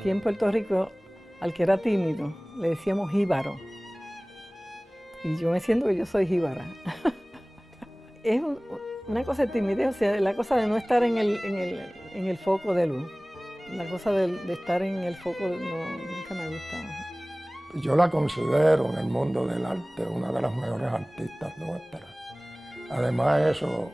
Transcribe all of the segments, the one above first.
Aquí en Puerto Rico, al que era tímido, le decíamos jíbaro. Y yo me siento que yo soy jíbara. Es una cosa de timidez, o sea, la cosa de no estar en el foco de luz. La cosa de estar en el foco nunca me ha gustado. Yo la considero en el mundo del arte una de las mejores artistas nuestras. Además de eso,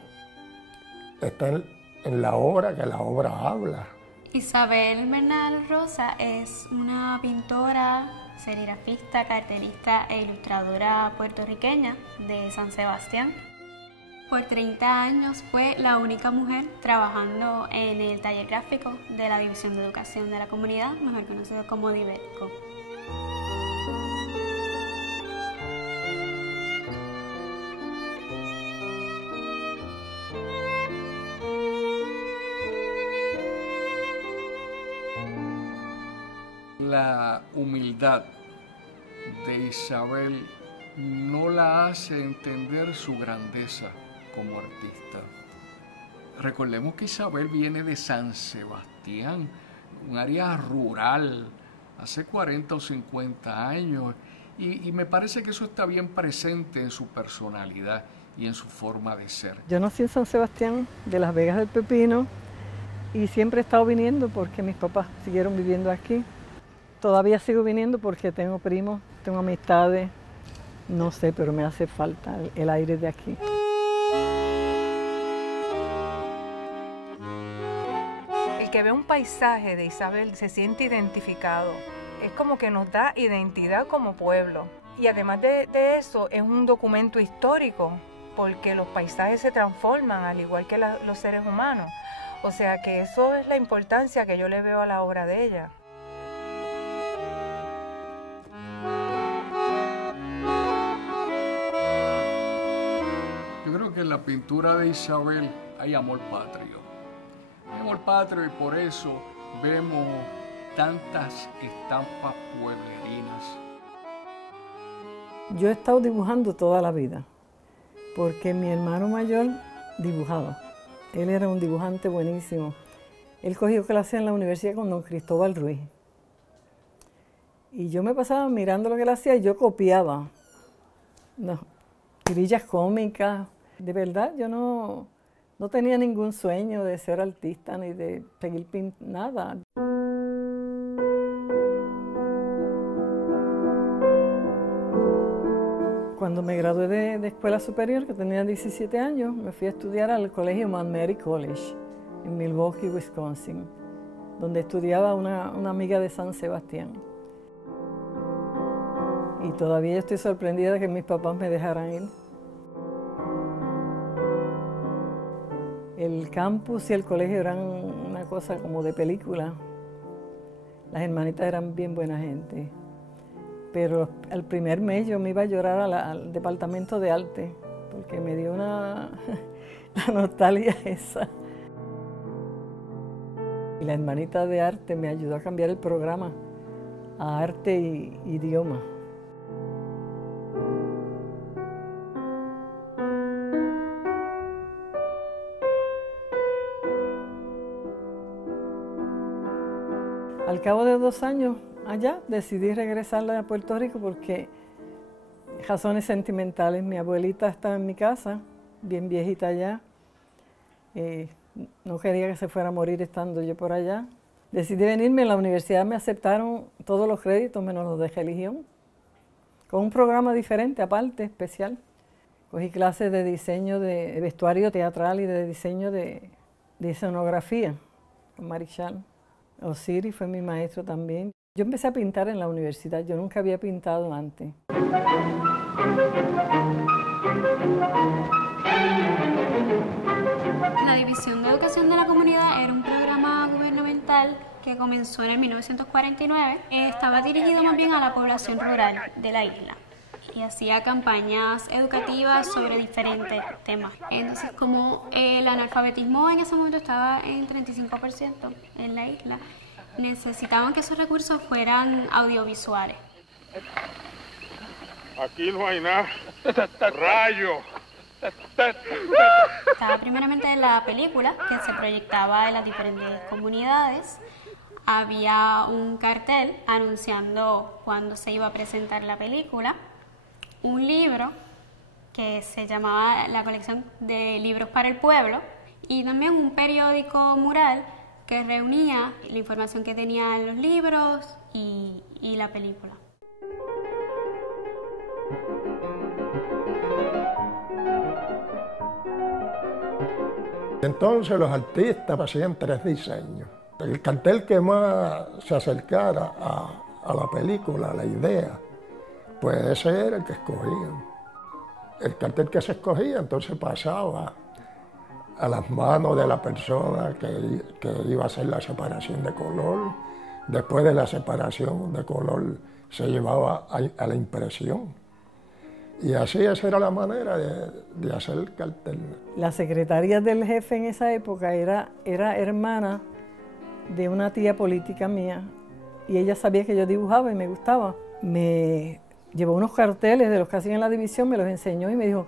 está en la obra, que la obra habla. Isabel Bernal Rosa es una pintora, serigrafista, cartelista e ilustradora puertorriqueña de San Sebastián. Por 30 años fue la única mujer trabajando en el taller gráfico de la División de Educación de la Comunidad, mejor conocido como DIVEDCO. La humildad de Isabel no la hace entender su grandeza como artista. Recordemos que Isabel viene de San Sebastián, un área rural, hace 40 o 50 años, y me parece que eso está bien presente en su personalidad y en su forma de ser. Yo nací en San Sebastián, de Las Vegas del Pepino, y siempre he estado viniendo porque mis papás siguieron viviendo aquí. Todavía sigo viniendo porque tengo primos, tengo amistades, no sé, pero me hace falta el aire de aquí. El que ve un paisaje de Isabel se siente identificado. Es como que nos da identidad como pueblo. Y además de eso, es un documento histórico, porque los paisajes se transforman al igual que los seres humanos. O sea que eso es la importancia que yo le veo a la obra de ella. Yo creo que en la pintura de Isabel hay amor patrio. Hay amor patrio y por eso vemos tantas estampas pueblerinas. Yo he estado dibujando toda la vida, porque mi hermano mayor dibujaba. Él era un dibujante buenísimo. Él cogió clase en la universidad con don Cristóbal Ruiz. Y yo me pasaba mirando lo que él hacía y yo copiaba. No, tirillas cómicas. De verdad, yo no tenía ningún sueño de ser artista ni de seguir pintando, nada. Cuando me gradué de escuela superior, que tenía 17 años, me fui a estudiar al colegio Mount Mary College, en Milwaukee, Wisconsin, donde estudiaba una amiga de San Sebastián. Y todavía estoy sorprendida de que mis papás me dejaran ir. El campus y el colegio eran una cosa como de película. Las hermanitas eran bien buena gente. Pero al primer mes yo me iba a llorar al departamento de arte, porque me dio la nostalgia esa. Y la hermanita de arte me ayudó a cambiar el programa a arte y idioma. Al cabo de 2 años allá decidí regresar a Puerto Rico porque razones sentimentales. Mi abuelita estaba en mi casa, bien viejita ya. No quería que se fuera a morir estando yo por allá. Decidí venirme. En la universidad me aceptaron todos los créditos menos los de religión, con un programa diferente, aparte, especial. Cogí clases de diseño de vestuario teatral y de diseño de escenografía con Marichal. Osiris fue mi maestro también. Yo empecé a pintar en la universidad, yo nunca había pintado antes. La División de Educación de la Comunidad era un programa gubernamental que comenzó en el 1949. Estaba dirigido más bien a la población rural de la isla y hacía campañas educativas sobre diferentes temas. Entonces, como el analfabetismo en ese momento estaba en 35% en la isla, necesitaban que esos recursos fueran audiovisuales. Aquí no hay nada. ¡Rayo! Estaba primeramente la película que se proyectaba en las diferentes comunidades. había un cartel anunciando cuándo se iba a presentar la película, un libro que se llamaba la colección de libros para el pueblo y también un periódico mural que reunía la información que tenían los libros y la película. Entonces los artistas hacían 3 diseños. El cartel que más se acercara a la película, a la idea, pues ese era el que escogían. El cartel que se escogía entonces pasaba a las manos de la persona que iba a hacer la separación de color. Después de la separación de color se llevaba a la impresión. Y así esa era la manera de hacer el cartel. La secretaria del jefe en esa época era hermana de una tía política mía y ella sabía que yo dibujaba y me gustaba. Me llevó unos carteles de los que hacían en la división, me los enseñó y me dijo,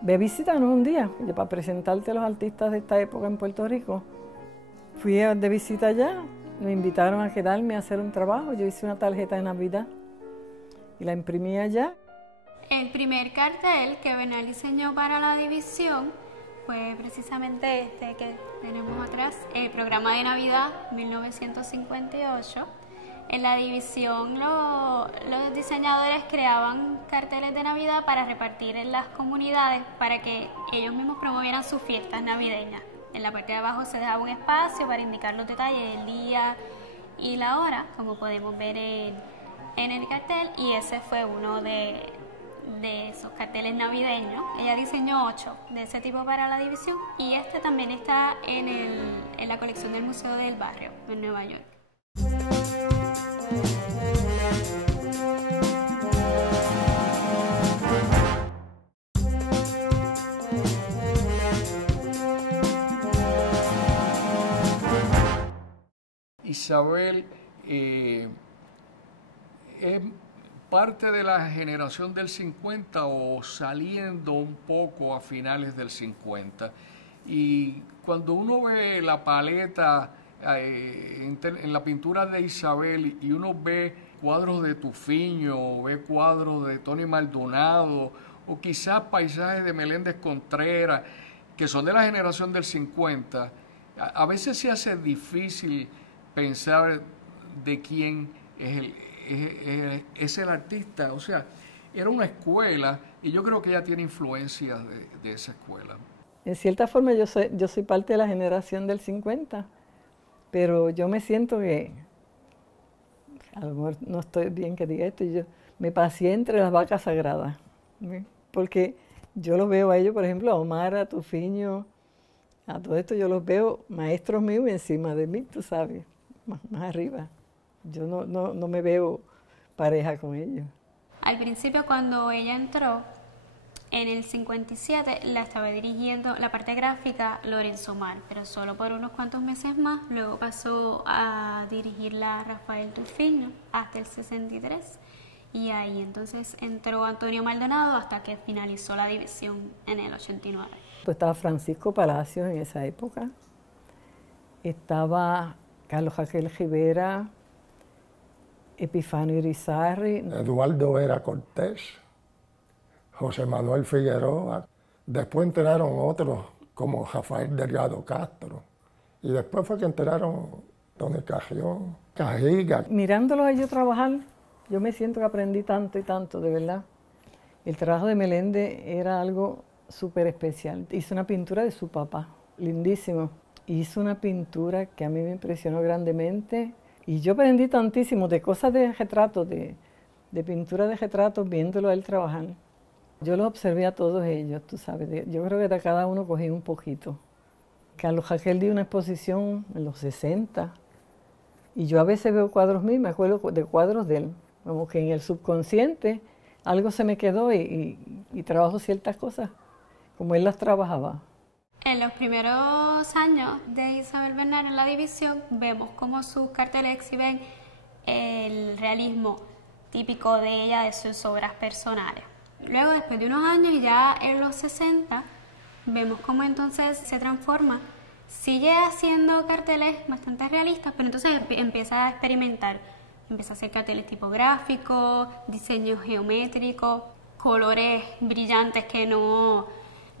ve, visítanos un día para presentarte a los artistas de esta época en Puerto Rico. Fui de visita allá, me invitaron a quedarme a hacer un trabajo, yo hice una tarjeta de Navidad y la imprimí allá. El primer cartel que Bernal diseñó para la división fue precisamente este que tenemos atrás, el programa de Navidad 1958. En la división los diseñadores creaban carteles de Navidad para repartir en las comunidades para que ellos mismos promovieran sus fiestas navideñas. En la parte de abajo se dejaba un espacio para indicar los detalles del día y la hora, como podemos ver en el cartel, y ese fue uno de esos carteles navideños. Ella diseñó 8 de ese tipo para la división y este también está en la colección del Museo del Barrio en Nueva York. Isabel es parte de la generación del 50 o saliendo un poco a finales del 50. Y cuando uno ve la paleta en la pintura de Isabel y uno ve cuadros de Tufiño, ve cuadros de Tony Maldonado o quizás paisajes de Meléndez Contreras, que son de la generación del 50, a veces se hace difícil pensar de quién es el artista. O sea, era una escuela y yo creo que ella tiene influencias de esa escuela. En cierta forma yo soy parte de la generación del 50, pero yo me siento que, a lo mejor no estoy bien que diga esto, yo me pasé entre las vacas sagradas, ¿sí? Porque yo los veo a ellos, por ejemplo, a Omar, a Tufiño, a todo esto yo los veo maestros míos encima de mí, tú sabes, más arriba. Yo no me veo pareja con ellos. Al principio, cuando ella entró, en el 57 la estaba dirigiendo la parte gráfica Lorenzo Mar, pero solo por unos cuantos meses más. Luego pasó a dirigirla Rafael Tufiño hasta el 63 y ahí entonces entró Antonio Maldonado hasta que finalizó la división en el 89. Pues estaba Francisco Palacios en esa época, estaba Carlos Jaquel Rivera, Epifanio Irizarry, Eduardo Vera Cortés, José Manuel Figueroa. Después entraron otros como Rafael Delgado Castro. Y después fue que entraron Tony Cajión, Cajiga. Mirándolos a ellos trabajar, yo me siento que aprendí tanto y tanto, de verdad. El trabajo de Meléndez era algo súper especial. Hizo una pintura de su papá, lindísimo. Hizo una pintura que a mí me impresionó grandemente. Y yo aprendí tantísimo de cosas de retratos, de pintura de retratos, viéndolo a él trabajar. Yo los observé a todos ellos, tú sabes. Yo creo que de cada uno cogí un poquito. Carlos Jaquel dio una exposición en los 60. Y yo a veces veo cuadros míos, me acuerdo de cuadros de él. Como que en el subconsciente algo se me quedó y trabajo ciertas cosas como él las trabajaba. En los primeros años de Isabel Bernal en la división, vemos cómo sus carteles exhiben el realismo típico de ella, de sus obras personales. Luego, después de unos años, ya en los 60, vemos cómo entonces se transforma Sigue haciendo carteles bastante realistas, pero entonces empieza a experimentar. Empieza a hacer carteles tipográficos, diseños geométricos, colores brillantes que no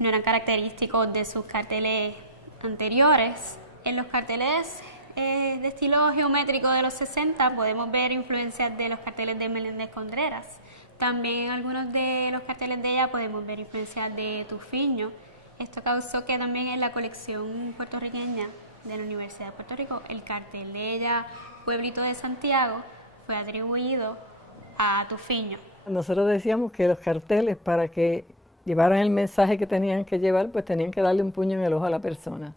eran característicos de sus carteles anteriores. En los carteles de estilo geométrico de los 60 podemos ver influencias de los carteles de Meléndez Contreras. También en algunos de los carteles de ella podemos ver influencias de Tufiño. Esto causó que también en la colección puertorriqueña de la Universidad de Puerto Rico, el cartel de ella, Pueblito de Santiago, fue atribuido a Tufiño. Nosotros decíamos que los carteles, para que llevaran el mensaje que tenían que llevar, pues tenían que darle un puño en el ojo a la persona.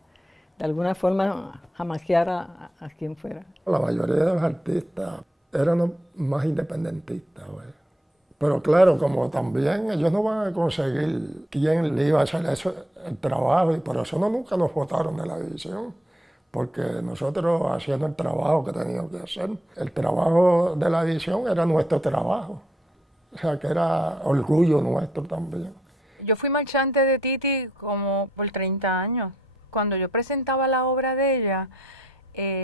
De alguna forma, jamaquear a quien fuera. La mayoría de los artistas eran más independentistas, güey. Pero claro, como también ellos no van a conseguir quién le iba a hacer eso, el trabajo, y por eso nunca nos votaron de la división, porque nosotros haciendo el trabajo que teníamos que hacer, el trabajo de la división era nuestro trabajo, o sea que era orgullo nuestro también. Yo fui marchante de Titi como por 30 años. Cuando yo presentaba la obra de ella,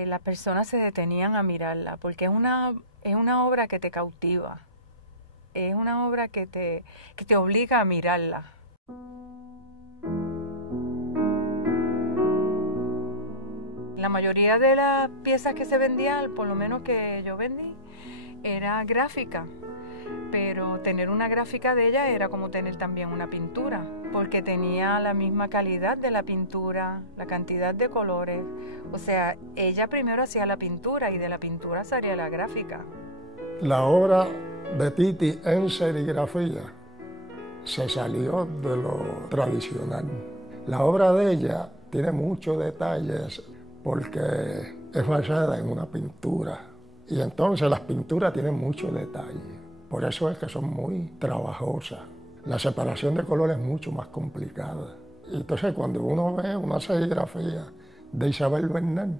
las personas se detenían a mirarla, porque es una obra que te cautiva. Es una obra que te obliga a mirarla. La mayoría de las piezas que se vendían, por lo menos que yo vendí, era gráfica. Pero tener una gráfica de ella era como tener también una pintura, porque tenía la misma calidad de la pintura, la cantidad de colores. O sea, ella primero hacía la pintura y de la pintura salía la gráfica. La obra de Titi en serigrafía se salió de lo tradicional. La obra de ella tiene muchos detalles porque es basada en una pintura y entonces las pinturas tienen muchos detalles. Por eso es que son muy trabajosas. La separación de colores es mucho más complicada. Y entonces cuando uno ve una serigrafía de Isabel Bernal,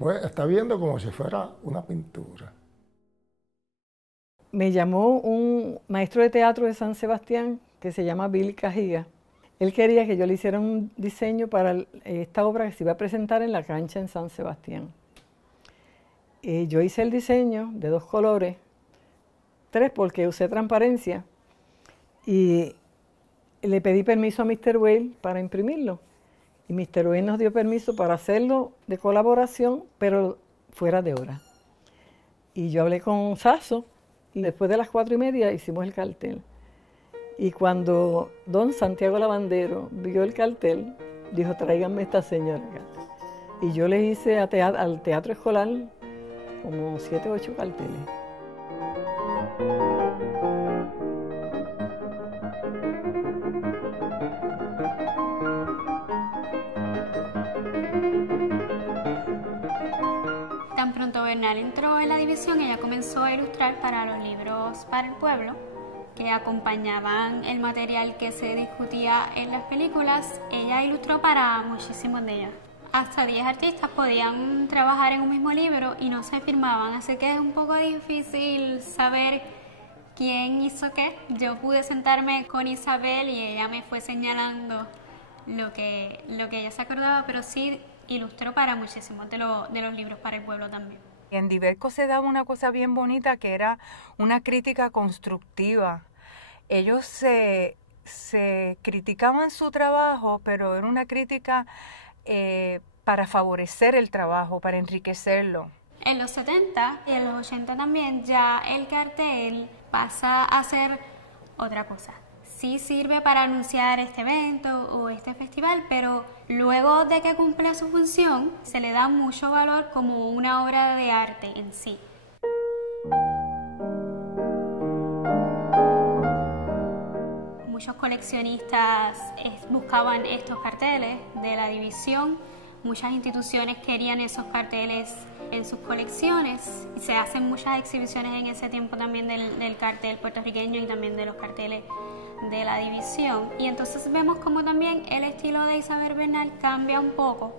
pues está viendo como si fuera una pintura. Me llamó un maestro de teatro de San Sebastián que se llama Billy Cajiga. Él quería que yo le hiciera un diseño para esta obra que se iba a presentar en la cancha en San Sebastián. Yo hice el diseño de 2 colores, 3 porque usé transparencia, y le pedí permiso a Mr. Whale para imprimirlo. Y Mr. Whale nos dio permiso para hacerlo de colaboración, pero fuera de hora. Y yo hablé con Sasso, y después de las 4:30 hicimos el cartel. Y cuando don Santiago Lavandero vio el cartel, dijo, tráiganme esta señora acá. Y yo le hice al teatro escolar como 7 o 8 carteles. Tan pronto Bernal entró en la división, ella comenzó a ilustrar para los libros para el pueblo, que acompañaban el material que se discutía en las películas. Ella ilustró para muchísimos de ellos. Hasta 10 artistas podían trabajar en un mismo libro y no se firmaban, así que es un poco difícil saber quién hizo qué. Yo pude sentarme con Isabel y ella me fue señalando lo que ella se acordaba, pero sí ilustró para muchísimos de los libros para el pueblo también. En Diverco se daba una cosa bien bonita que era una crítica constructiva. Ellos se criticaban su trabajo, pero era una crítica para favorecer el trabajo, para enriquecerlo. En los 70 y en los 80 también ya el cartel pasa a ser otra cosa. Sí sirve para anunciar este evento o este festival, pero luego de que cumple su función, se le da mucho valor como una obra de arte en sí. Muchos coleccionistas buscaban estos carteles de la división, muchas instituciones querían esos carteles en sus colecciones y se hacen muchas exhibiciones en ese tiempo también del cartel puertorriqueño y también de los carteles de la división. Y entonces vemos como también el estilo de Isabel Bernal cambia un poco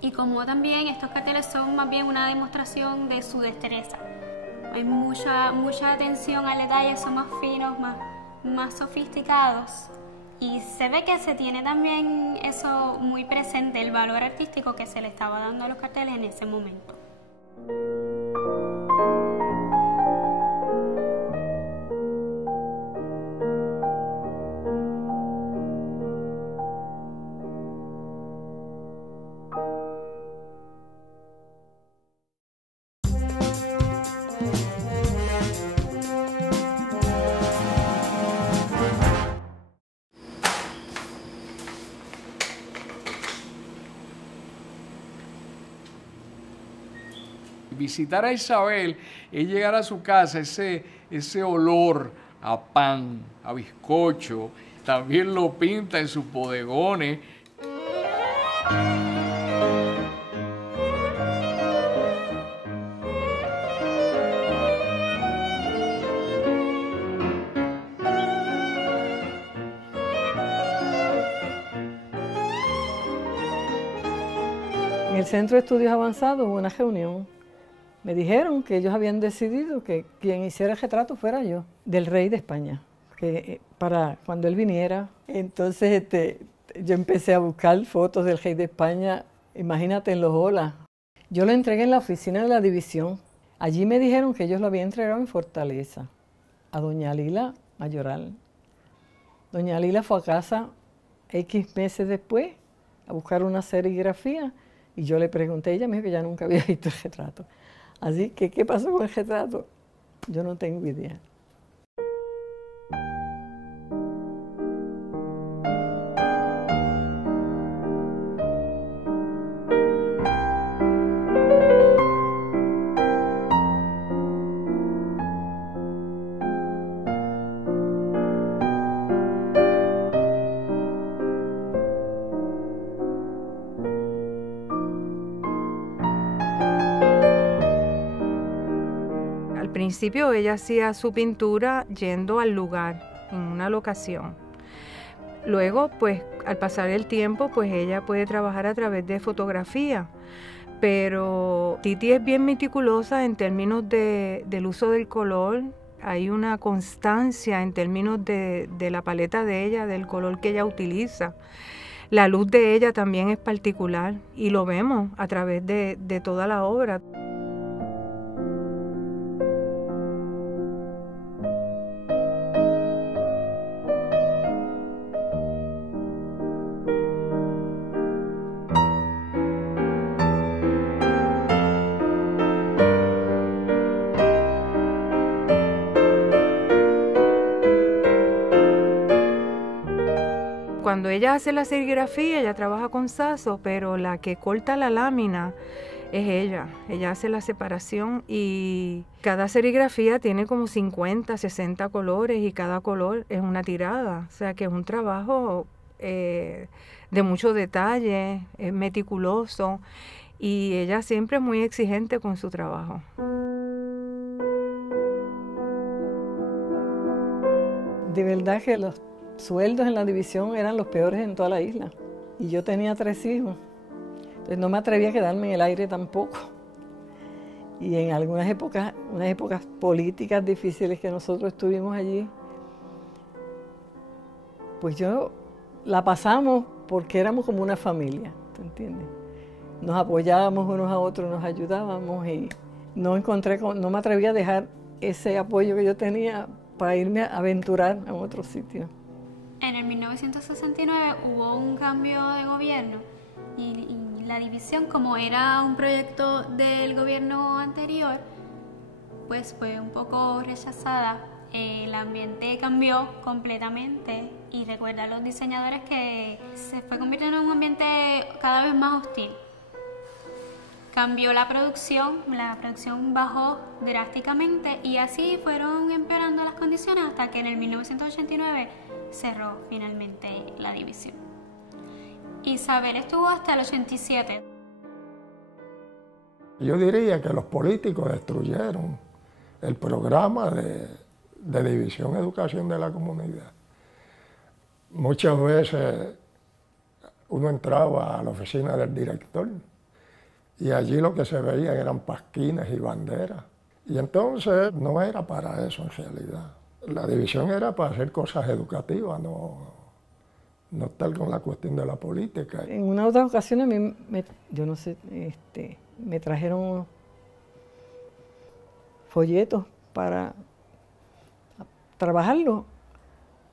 y como también estos carteles son más bien una demostración de su destreza. Hay mucha atención al detalle, son más finos, más sofisticados Y se ve que se tiene también eso muy presente, el valor artístico que se le estaba dando a los carteles en ese momento. Visitar a Isabel es llegar a su casa, ese olor a pan, a bizcocho, también lo pinta en sus bodegones. En el Centro de Estudios Avanzados hubo una reunión. Me dijeron que ellos habían decidido que quien hiciera el retrato fuera yo, del rey de España, que para cuando él viniera. Entonces yo empecé a buscar fotos del rey de España, imagínate en los olas. Yo lo entregué en la oficina de la división. Allí me dijeron que ellos lo habían entregado en Fortaleza, a doña Lila Mayoral. Doña Lila fue a casa X meses después a buscar una serigrafía y yo le pregunté, ella me dijo que ya nunca había visto el retrato. Así que, ¿qué pasó con el retrato? Yo no tengo idea. Al principio ella hacía su pintura yendo al lugar, en una locación. Luego, pues, al pasar el tiempo, pues ella puede trabajar a través de fotografía. Pero Titi es bien meticulosa en términos del uso del color. Hay una constancia en términos de la paleta de ella, del color que ella utiliza. La luz de ella también es particular y lo vemos a través de toda la obra. Cuando ella hace la serigrafía, ella trabaja con Saso, pero la que corta la lámina es ella. Ella hace la separación y cada serigrafía tiene como 50, 60 colores y cada color es una tirada. O sea que es un trabajo de mucho detalle, es meticuloso y ella siempre es muy exigente con su trabajo. De verdad que los sueldos en la división eran los peores en toda la isla. Y yo tenía 3 hijos. Entonces no me atrevía a quedarme en el aire tampoco. Y en algunas épocas, unas épocas políticas difíciles que nosotros estuvimos allí, pues yo la pasamos porque éramos como una familia, ¿te entiendes? Nos apoyábamos unos a otros, nos ayudábamos y no me atrevía a dejar ese apoyo que yo tenía para irme a aventurar a otro sitio. En el 1969 hubo un cambio de gobierno y la división, como era un proyecto del gobierno anterior, pues fue un poco rechazada. El ambiente cambió completamente y recuerda a los diseñadores que se fue convirtiendo en un ambiente cada vez más hostil. Cambió la producción bajó drásticamente y así fueron empeorando las condiciones hasta que en el 1989 cerró finalmente la división. Isabel estuvo hasta el 87. Yo diría que los políticos destruyeron el programa de División Educación de la Comunidad. Muchas veces uno entraba a la oficina del director y allí lo que se veía eran pasquines y banderas. Y entonces no era para eso en realidad. La división era para hacer cosas educativas, no estar con la cuestión de la política. En una otra ocasión a mí, yo no sé, me trajeron unos folletos para trabajarlo.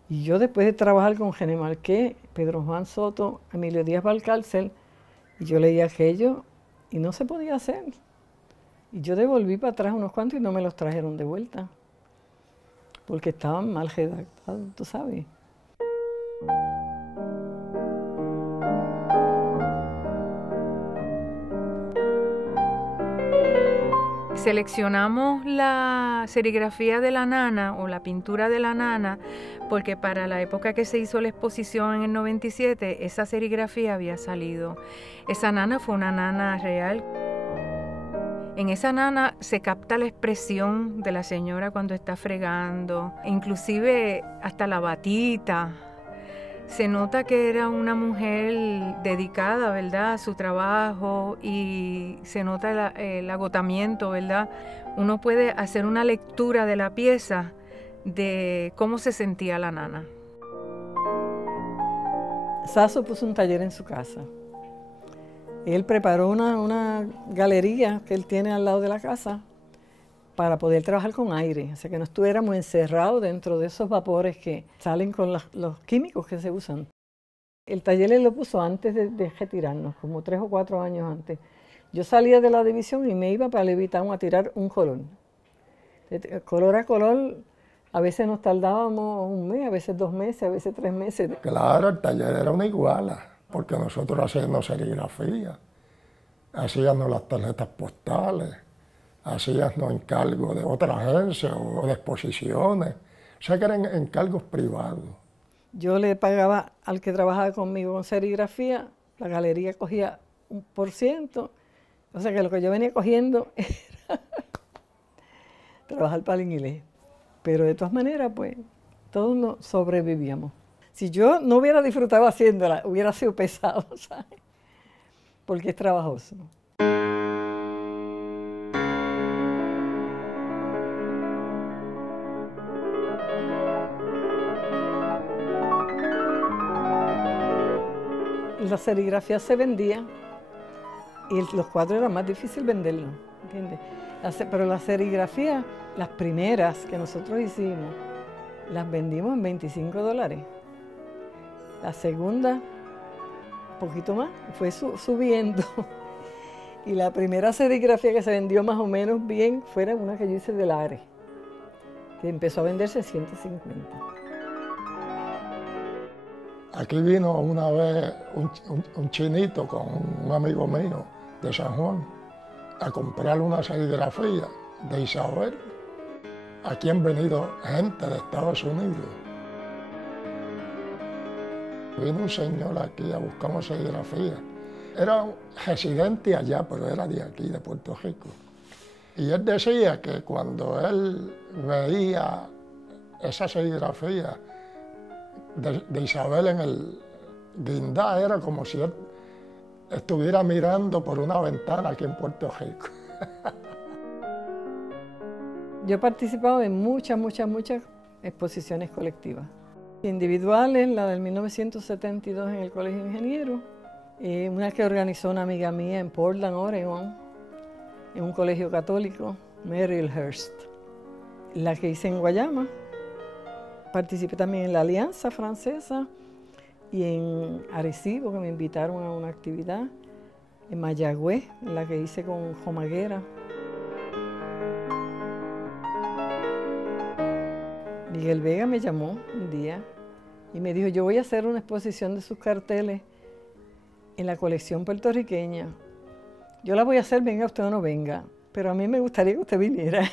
Y yo después de trabajar con René Marqué, Pedro Juan Soto, Emilio Díaz Valcárcel, y yo leía aquello y no se podía hacer. Y yo devolví para atrás unos cuantos y no me los trajeron de vuelta, porque estaban mal redactados, tú sabes. Seleccionamos la serigrafía de la nana o la pintura de la nana porque para la época que se hizo la exposición en el 97, esa serigrafía había salido. Esa nana fue una nana real. En esa nana se capta la expresión de la señora cuando está fregando, inclusive hasta la batita. Se nota que era una mujer dedicada, ¿verdad?, a su trabajo, y se nota el agotamiento, ¿verdad? Uno puede hacer una lectura de la pieza de cómo se sentía la nana. Sasso puso un taller en su casa. Él preparó una galería que él tiene al lado de la casa para poder trabajar con aire, o sea que no estuviéramos encerrados dentro de esos vapores que salen con los químicos que se usan. El taller él lo puso antes de retirarnos, como 3 o 4 años antes. Yo salía de la división y me iba para Levitown a tirar un color. De color a color, a veces nos tardábamos un mes, a veces 2 meses, a veces 3 meses. Claro, el taller era una iguala, porque nosotros hacíamos serigrafía, hacíamos las tarjetas postales, hacíamos encargos de otra agencia o de exposiciones, o sea que eran encargos privados. Yo le pagaba al que trabajaba conmigo con serigrafía, la galería cogía 1%, o sea que lo que yo venía cogiendo era trabajar para el inglés. Pero de todas maneras, pues, todos nos sobrevivíamos. Si yo no hubiera disfrutado haciéndola, hubiera sido pesado, ¿sabes? Porque es trabajoso. La serigrafía se vendía y los cuadros era más difícil venderlos, ¿entiendes? Pero la serigrafía, las primeras que nosotros hicimos, las vendimos en $25. La segunda, un poquito más, fue subiendo. Y la primera serigrafía que se vendió más o menos bien fue una que yo hice de Lares, que empezó a venderse 150. Aquí vino una vez un chinito con un amigo mío de San Juan a comprar una serigrafía de Isabel. Aquí han venido gente de Estados Unidos. Vino un señor aquí a buscar una serigrafía. Era un residente allá, pero era de aquí, de Puerto Rico. Y él decía que cuando él veía esa serigrafía de Isabel en el guindá, era como si él estuviera mirando por una ventana aquí en Puerto Rico. Yo he participado en muchas exposiciones colectivas. Individuales, la del 1972 en el Colegio de Ingenieros, una que organizó una amiga mía en Portland, Oregon, en un colegio católico, Marylhurst. La que hice en Guayama. Participé también en la Alianza Francesa y en Arecibo, que me invitaron a una actividad, en Mayagüez, en la que hice con Jomaguera. Miguel Vega me llamó un día y me dijo, yo voy a hacer una exposición de sus carteles en la colección puertorriqueña. Yo la voy a hacer, venga usted o no venga, pero a mí me gustaría que usted viniera.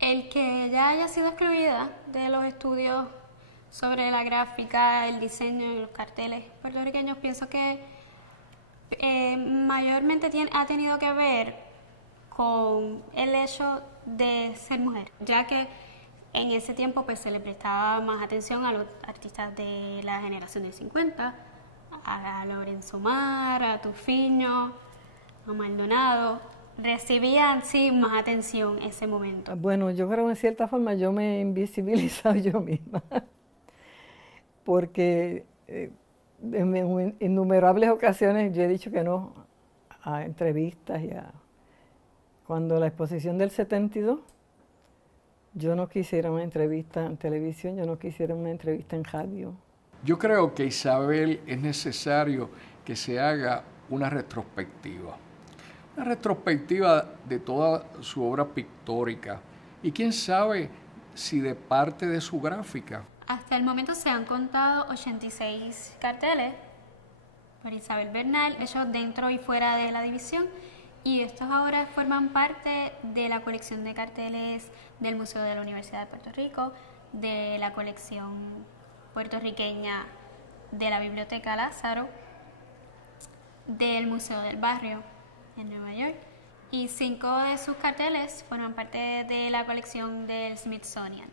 El que ella haya sido excluida de los estudios sobre la gráfica, el diseño y los carteles puertorriqueños, pienso que mayormente ha tenido que ver con el hecho de ser mujer, ya que en ese tiempo pues se le prestaba más atención a los artistas de la generación del 50, a Lorenzo Mar, a Tufiño, a Maldonado. Recibían sí más atención ese momento. Bueno, yo creo que en cierta forma yo me he invisibilizado yo misma. porque en innumerables ocasiones yo he dicho que no a entrevistas cuando la exposición del 72, yo no quisiera una entrevista en televisión, yo no quisiera una entrevista en radio. Yo creo que, Isabel, es necesario que se haga una retrospectiva de toda su obra pictórica y quién sabe si de parte de su gráfica. Hasta el momento se han contado 86 carteles por Isabel Bernal, hechos dentro y fuera de la división, y estos ahora forman parte de la colección de carteles del Museo de la Universidad de Puerto Rico, de la colección puertorriqueña de la Biblioteca Lázaro, del Museo del Barrio en Nueva York, y 5 de sus carteles forman parte de la colección del Smithsonian.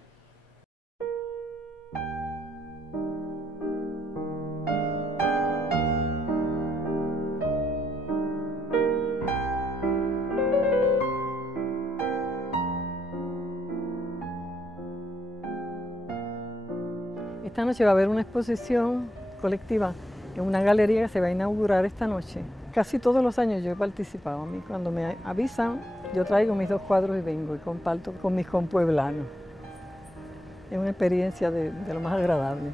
Esta noche va a haber una exposición colectiva en una galería que se va a inaugurar esta noche. Casi todos los años yo he participado. A mí cuando me avisan, yo traigo mis 2 cuadros y vengo y comparto con mis compueblanos. Es una experiencia de lo más agradable.